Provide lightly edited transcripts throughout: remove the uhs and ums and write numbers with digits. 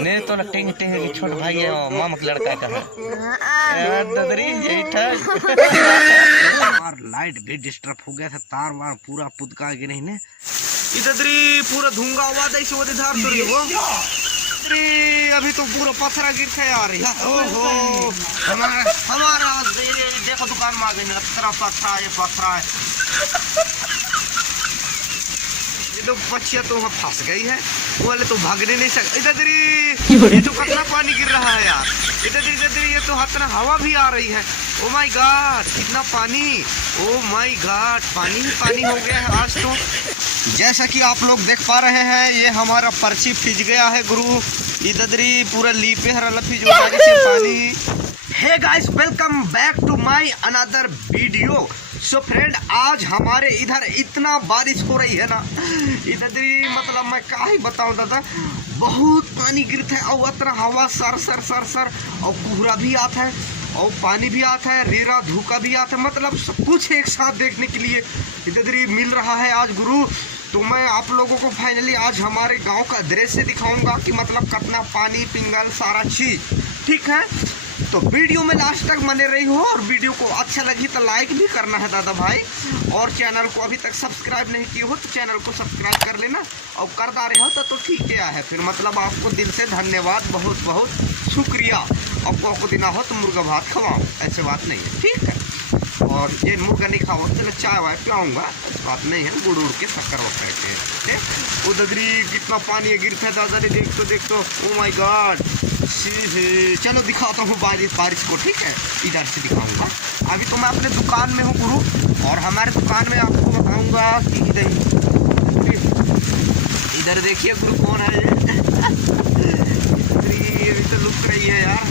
ने तो टिंग टिंग की छोट भाई है मामा का लड़का का है ददरी जेठा और लाइट भी डिस्टर्ब हो गया था तार वार पूरा पुदका के नहीं ने इधरी पूरा धुंगा हुआ था इस वो धार तो वो अभी तो पूरा पत्थरा गिर के आ रही है। ओहो हमारा देखो दुकान में आ गई ना पत्थरा है ये तो बच्चियां तो वहाँ फंस गई है वो वाले तो भागने नहीं सकते। इधर ये तो कितना पानी गिर रहा है यार इधर ये तो इतना हवा भी आ रही है। ओ माय गॉड कितना पानी ओ माय गॉड पानी ही पानी हो गया है आज तो। जैसा कि आप लोग देख पा रहे हैं ये हमारा पर्ची फिज गया है गुरु इधरी पूरा लीपे हरा लफी जो पानी। Hey guys welcome back to my another video. So friend आज हमारे इधर इतना बारिश हो रही है ना इधरी मतलब मैं क्या ही बताऊं दादा बहुत पानी गिरता है और इतना हवा सर सर सर सर और कोहरा भी आता है और पानी भी आता है रेरा धूका भी आता है मतलब सब कुछ एक साथ देखने के लिए इधर मिल रहा है आज गुरु। तो मैं आप लोगों को फाइनली आज हमारे गांव का दृश्य दिखाऊंगा कि मतलब कितना पानी पिंगल सारा चीज ठीक है। तो वीडियो में लास्ट तक बने रही हो और वीडियो को अच्छा लगी तो लाइक भी करना है दादा भाई और चैनल को अभी तक सब्सक्राइब नहीं किए हो तो चैनल को सब्सक्राइब कर लेना और कर रहे हो तो ठीक है फिर मतलब आपको दिल से धन्यवाद बहुत बहुत शुक्रिया। आपको आपको देना हो तो मुर्गा भात खवाओ ऐसे बात नहीं है ठीक है और ये मुर्गा नहीं खाओ तो चाय वाय पिलाऊंगा बात नहीं है गुड़ उड़ के शक्कर वक्कर के उधर कितना पानी गिरता है दादा ने देख तो ओ माय गॉड। चलो दिखाता हूँ बारिश को ठीक है इधर से दिखाऊंगा। अभी तो मैं अपने दुकान में हूँ गुरु और हमारे दुकान में आपको बताऊंगा कि इधर देखिए गुरु कौन है ये भी तो लुक रही है यार।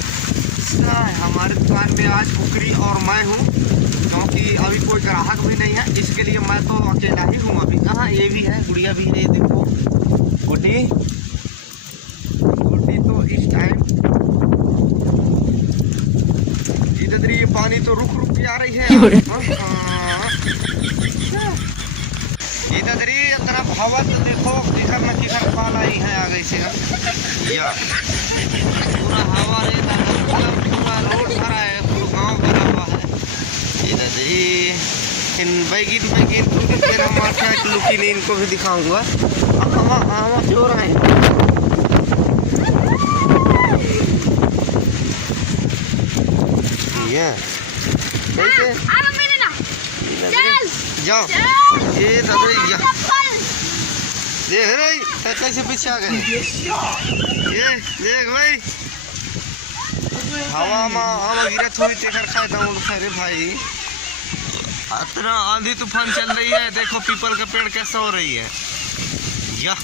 हमारे दुकान में आज कुकरी और मैं हूँ क्योंकि अभी कोई ग्राहक भी नहीं है इसके लिए मैं तो अकेला ही हूँ अभी। हाँ ये भी है गुड़िया भी है देखो गुड्डी तो इस टाइम इधर ये पानी तो रुक के आ रही है इधर ये तरफ हवा तो देखो किधर न किधर पाला ही है आ गई से या पूरा हवा पूरा रोड भरा है पूरा गाँव भरा हुआ है इधर इन बैगिन मेरा माथा लुकी नहीं इनको भी दिखाऊंगा हवा जोर है जाओ ये दादा देख रही कैसे पीछे आ गए ये देख भाई हवा गिरा थोड़ी तेकर खाए था अरे भाई इतना आंधी तूफान चल रही है देखो पीपल का पेड़ कैसा हो रही है या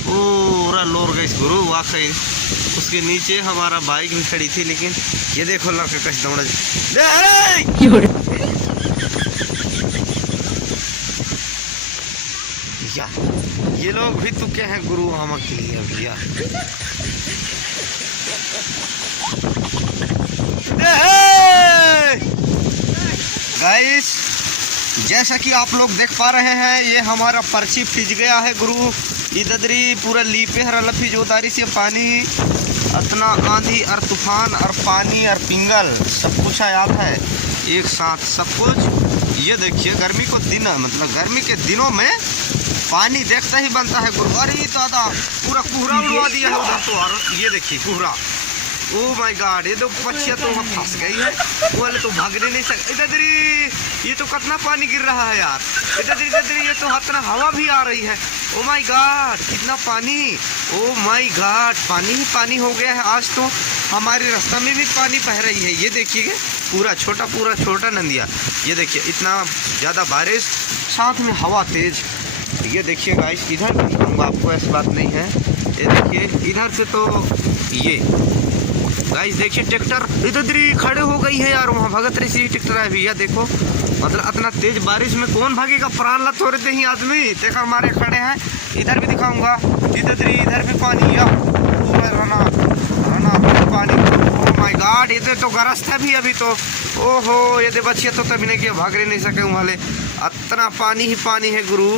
पूरा लोर गई गुरु वाकई उसके नीचे हमारा बाइक भी खड़ी थी लेकिन ये देखो लड़का कैसे दौड़ा या ये लोग भी तुके हैं गुरु हम के लिए भैया। गाइस जैसा कि आप लोग देख पा रहे हैं ये हमारा पर्ची फिज गया है गुरु इधरी पूरा लीपे हरा लफी जोतारी से पानी इतना आंधी और तूफान और पानी और पिंगल सब कुछ आया है एक साथ सब कुछ। ये देखिए गर्मी को दिन मतलब गर्मी के दिनों में पानी देखता ही बनता है गुरु। अरे दादा पूरा कोहरा उड़वा दिया है उधर तो और ये देखिए कोहरा ओ माय गॉड ये तो बच्चियां तो वहाँ फंस गई है वो वाले तो भागने नहीं सकते। इधर ये तो कितना पानी गिर रहा है यार इधर ये तो इतना हवा भी आ रही है। ओ माय गॉड कितना पानी ओ माय गॉड पानी ही पानी हो गया है आज तो। हमारे रास्ता में भी पानी बह रही है ये देखिए पूरा छोटा नंदिया ये देखिए इतना ज़्यादा बारिश साथ में हवा तेज। ये देखिए गाइस इधर दिखाऊंगा आपको ऐसी बात नहीं है ये देखिए इधर से तो ये गाइस देखिए ट्रैक्टर इधर खड़े हो गई है यार वहाँ भगत रही ट्रैक्टर है भैया देखो मतलब इतना तेज बारिश में कौन भागेगा प्राण ला थोड़े दे ही आदमी देखा हमारे खड़े हैं। इधर भी दिखाऊंगा इधर भी पानी या पूरा रना पानी। ओह माय गॉड ये तो गरज था भी अभी तो ओहो ये दे बच्चे तो तभी नहीं किया भाग नहीं सके वाले इतना पानी ही पानी है गुरु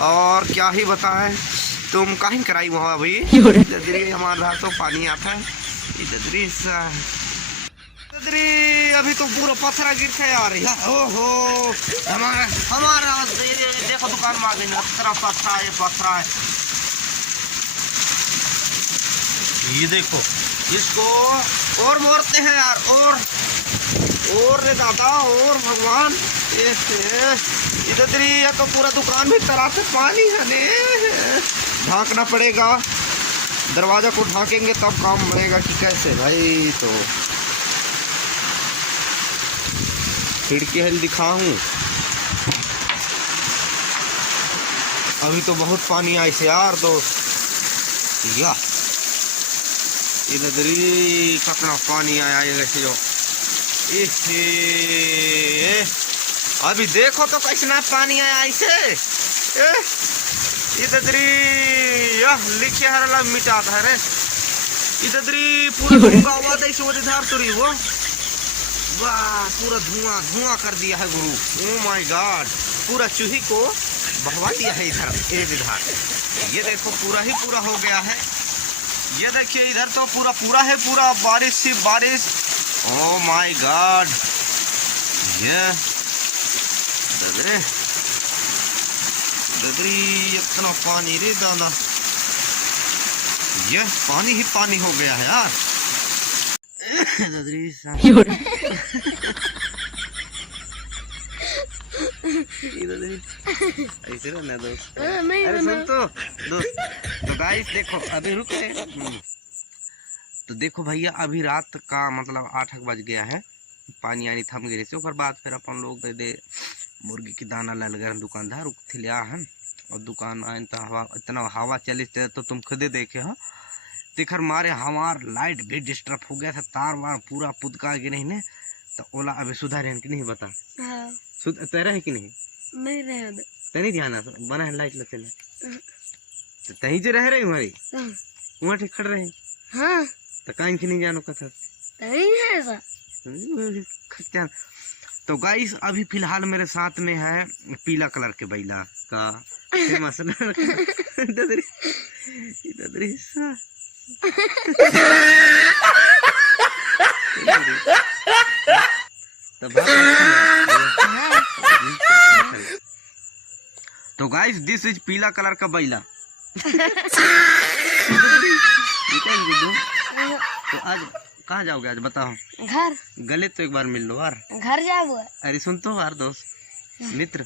और क्या ही बताएं। तुम कहीं कराई वहाँ अभी ददरी हमारे रात तो पानी आता है ददरी ददरी अभी तो पूरा पत्थरा गिर के आ रही है। ओहो हमारा देखो दुकान में आ गई पत्थरा है ये देखो इसको और मोड़ते हैं यार और रे दादा और भगवान इधर ये तो पूरा दुकान में तरह से पानी है ने ढांकना पड़ेगा दरवाजा को ढांकेंगे तब काम बनेगा कि कैसे भाई। तो खिड़की हल दिखाऊं अभी तो बहुत पानी आई से यार दोस्त या इधर कितना पानी आया जो इसे अभी देखो तो कैसा पानी आया ऐसे इधर लिखे हर मिटाता है रे इधर पूरा आवाज ऐसे उधर तो रही वो वाह पूरा धुआं कर दिया है गुरु। ओ माय गॉड पूरा चूही को बहवा दिया है इधर ये देखो पूरा हो गया है। ये देखिए इधर तो पूरा है पूरा बारिश से बारिश। ओ माय गॉड ये ददरी इतना पानी रे दादा ये पानी ही पानी हो गया है यार ददरी ऐसे रहना दोस्त। अरे सुन तो गाइस देखो अभी रुक तो देखो भैया अभी रात का मतलब 8 बज गया है पानी आनी थम गए से बाद फिर अपन लोग दे मुर्गी की दाना लल गए दुकानदार थे लिया हन और दुकान इतना हवा चली तो तुम खुदे देखे हो तेखर मारे हमार लाइट भी डिस्टर्ब हो गया था तार वार पूरा पुदका गिरे ने तो ओला अभी सुधारे हैं कि नहीं बता। हाँ। तेरा है कि नहीं रहे तनी ध्यान बना है लाइट लगे तो तही से रह रही हमारी वहाँ ठीक खड़ रहे हाँ तो कहीं की नहीं जानो कथा तो गाइस अभी फिलहाल मेरे साथ में है पीला कलर के बैला का फेमस तो गाइस दिस इज पीला कलर का बैला। तो आज कहाँ जाओगे आज बताओ। घर गले तो एक बार मिल लो यार घर जाओ। अरे सुन तो यार दोस्त मित्र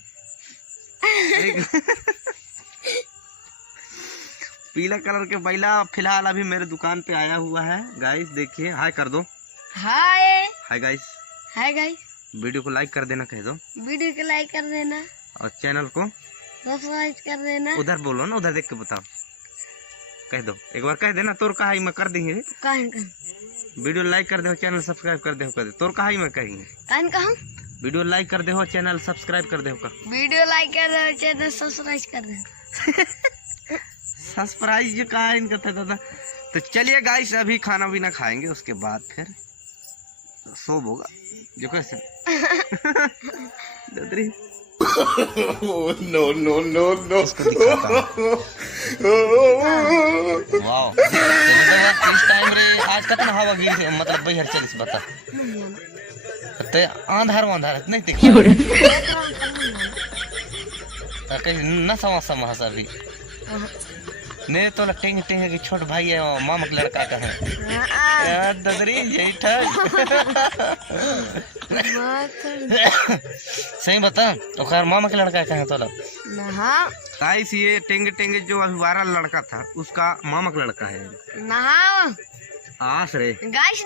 पीला कलर के बैला फिलहाल अभी मेरे दुकान पे आया हुआ है गाइस देखिए हाय कर दो। हाय गाइस वीडियो को लाइक कर देना कह दो वीडियो को लाइक कर देना और चैनल को सब्सक्राइब कर देना। उधर बोलो ना उधर देख के बताओ कह दो एक बार कह देना तोर कहा मैं कर देंगे वीडियो लाइक कर दे चैनल सब्सक्राइब कर दे तोर कहा मैं कहेंगे वीडियो लाइक कर दे चैनल सब्सक्राइब कर दे वीडियो लाइक कर दे चैनल सब्सक्राइब कर दे सब्सक्राइब कहा इनका था दादा। तो चलिए गाइस अभी खाना भी खाएंगे उसके बाद फिर सो होगा जो कैसे नो वाओ इस टाइम रे आज कितना हवा गिरी मतलब बहर चलिस बता ते आंधार नहीं दिख न समझ अभी नहीं तो टेंग की छोट भाई है मामा के लड़का का है ददरी यही सही बता तो मामा के लड़का का है तो गाइस ये टेंगे जो अभी वायरल लड़का था उसका मामा का लड़का है आस रे गाइस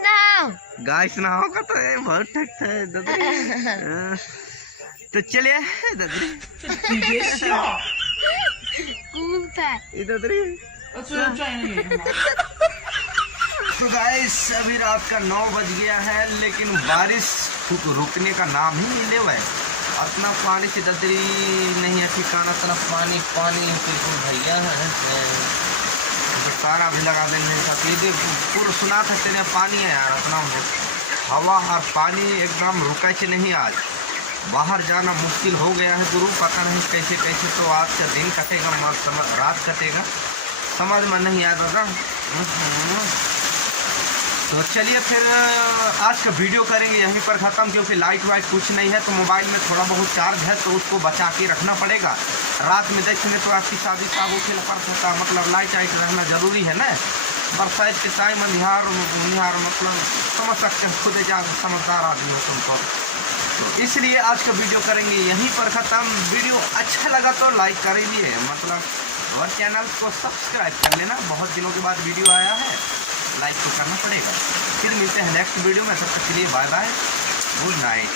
नहाओ का तो बहुत ठक है ददरी। तो चलिए ददरी तो गाइस अभी रात का 9 बज गया है लेकिन बारिश रुकने का नाम ही नहीं ले हुआ है। इतना पानी से ददरी नहीं है ठिकाना तरफ पानी भैया है तारा भी लगा देंगे पूरा सुना था तेरे पानी है यार अपना हवा और पानी एकदम रुका से नहीं आज बाहर जाना मुश्किल हो गया है गुरु पता नहीं कैसे तो आज का दिन कटेगा रात कटेगा समझ में नहीं आया दादा। तो चलिए फिर आज का वीडियो करेंगे यहीं पर ख़त्म, क्योंकि लाइट वाइट कुछ नहीं है, तो मोबाइल में थोड़ा बहुत चार्ज है तो उसको बचा के रखना पड़ेगा। रात में देखने तो आपकी शादी साबू खेल पर होता, मतलब लाइट वाइट रहना ज़रूरी है ना। बरसात के टाइम निहार मतलब समझ सकते हैं, खुद जा समझदार आदमी हो तुमको। तो इसलिए आज का वीडियो करेंगे यहीं पर ख़त्म। वीडियो अच्छा लगा तो लाइक कर लीजिए, मतलब और चैनल को सब्सक्राइब कर लेना। बहुत दिनों के बाद वीडियो आया है, लाइक तो करना पड़ेगा। फिर मिलते हैं नेक्स्ट वीडियो में, तब तक के लिए बाय बाय, गुड नाइट।